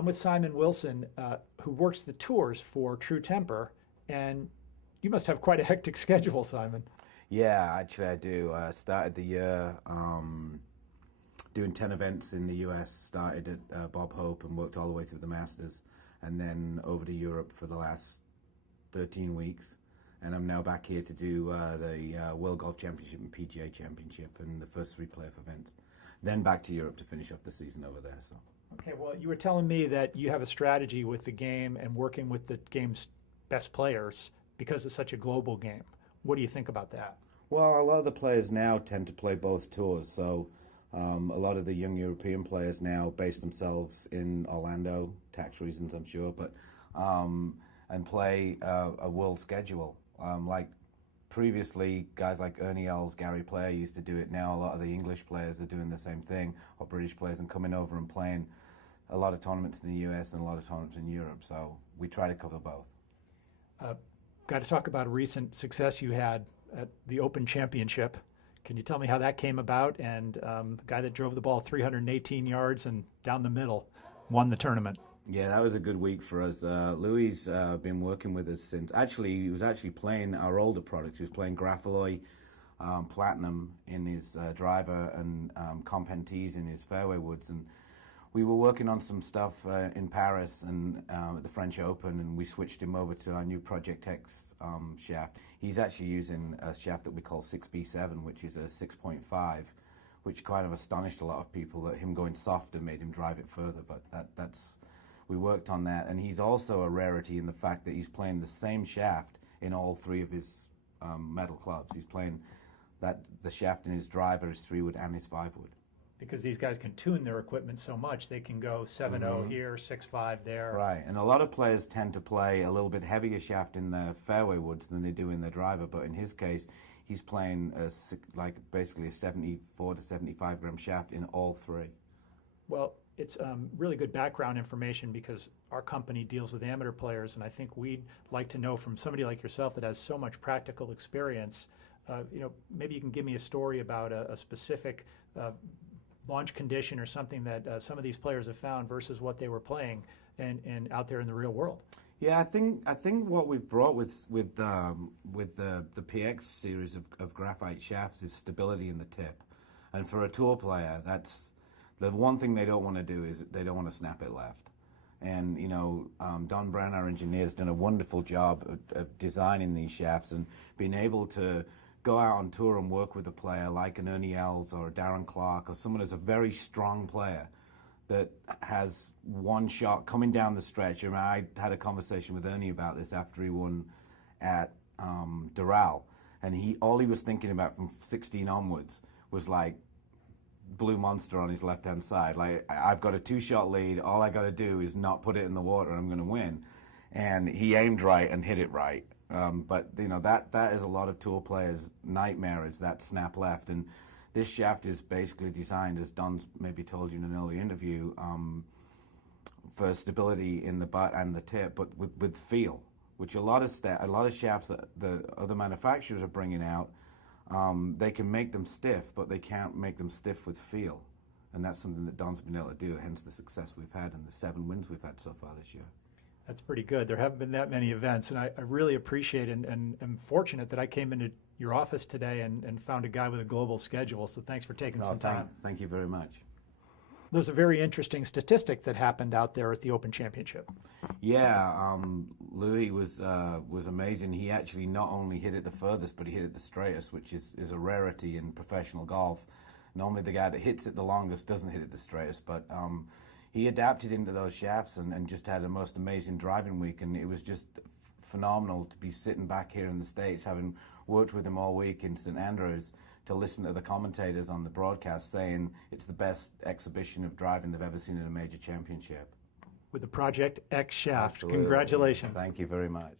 I'm with Simon Wilson, who works the tours for True Temper, and you must have quite a hectic schedule, Simon. Yeah, actually I do. I started the year doing 10 events in the US, started at Bob Hope and worked all the way through the Masters, and then over to Europe for the last 13 weeks. And I'm now back here to do the World Golf Championship and PGA Championship and the first 3 playoff events. Then back to Europe to finish off the season over there. So. Okay, well, you were telling me that you have a strategy with the game and working with the game's best players because it's such a global game. What do you think about that? Well, a lot of the players now tend to play both tours. So a lot of the young European players now base themselves in Orlando, tax reasons, I'm sure, but and play a world schedule. Like previously, guys like Ernie Els, Gary Player used to do it. Now a lot of the English players are doing the same thing, or British players, and coming over and playing a lot of tournaments in the US and a lot of tournaments in Europe. So we try to cover both. Got to talk about a recent success you had at the Open Championship. Can you tell me how that came about? And a guy that drove the ball 318 yards and down the middle won the tournament. Yeah, that was a good week for us. Louis been working with us since. Actually, he was actually playing our older products. He was playing Grafaloy Platinum in his driver and Compentees in his fairway woods. And we were working on some stuff in Paris and at the French Open, and we switched him over to our new Project X shaft. He's actually using a shaft that we call 6B7, which is a 6.5, which kind of astonished a lot of people that him going softer made him drive it further. But that's we worked on that, and he's also a rarity in the fact that he's playing the same shaft in all 3 of his metal clubs. He's playing the shaft in his driver, his 3-wood, and his 5-wood. Because these guys can tune their equipment so much, they can go 7-0 here, 6-5 there. Right, and a lot of players tend to play a little bit heavier shaft in their fairway woods than they do in their driver, but in his case, he's playing basically a 74 to 75 gram shaft in all 3. Well, it's really good background information because our company deals with amateur players, and I think we'd like to know from somebody like yourself that has so much practical experience. Maybe you can give me a story about a specific launch condition or something that some of these players have found versus what they were playing and out there in the real world. Yeah, I think what we've brought with the PX series of graphite shafts is stability in the tip, and for a tour player, that's the one thing they don't want to do is they don't want to snap it left. And Don Brown, our engineer, has done a wonderful job of designing these shafts and being able to go out on tour and work with a player like an Ernie Els or a Darren Clarke or someone who's a very strong player that has one shot coming down the stretch. I had a conversation with Ernie about this after he won at Doral, and all he was thinking about from 16 onwards was like Blue Monster on his left-hand side. Like, I've got a 2-shot lead. All I got to do is not put it in the water, and I'm going to win. And he aimed right and hit it right. But that is a lot of tour players' nightmare, is that snap left. And this shaft is basically designed, as Don's maybe told you in an earlier interview, for stability in the butt and the tip, but with feel, which a lot of shafts that the other manufacturers are bringing out, they can make them stiff, but they can't make them stiff with feel. And that's something that Don's been able to do, hence the success we've had and the 7 wins we've had so far this year. That's pretty good. There haven't been that many events, and I really appreciate and am fortunate that I came into your office today and found a guy with a global schedule, so thanks for taking some time. Thank you very much. There's a very interesting statistic that happened out there at the Open Championship. Yeah, Louis was amazing. He actually not only hit it the furthest, but he hit it the straightest, which is a rarity in professional golf. Normally the guy that hits it the longest doesn't hit it the straightest, but he adapted into those shafts and just had a most amazing driving week, and it was just phenomenal to be sitting back here in the States, having worked with him all week in St. Andrews, to listen to the commentators on the broadcast saying it's the best exhibition of driving they've ever seen in a major championship. With the Project X shaft. Absolutely. Congratulations. Thank you very much.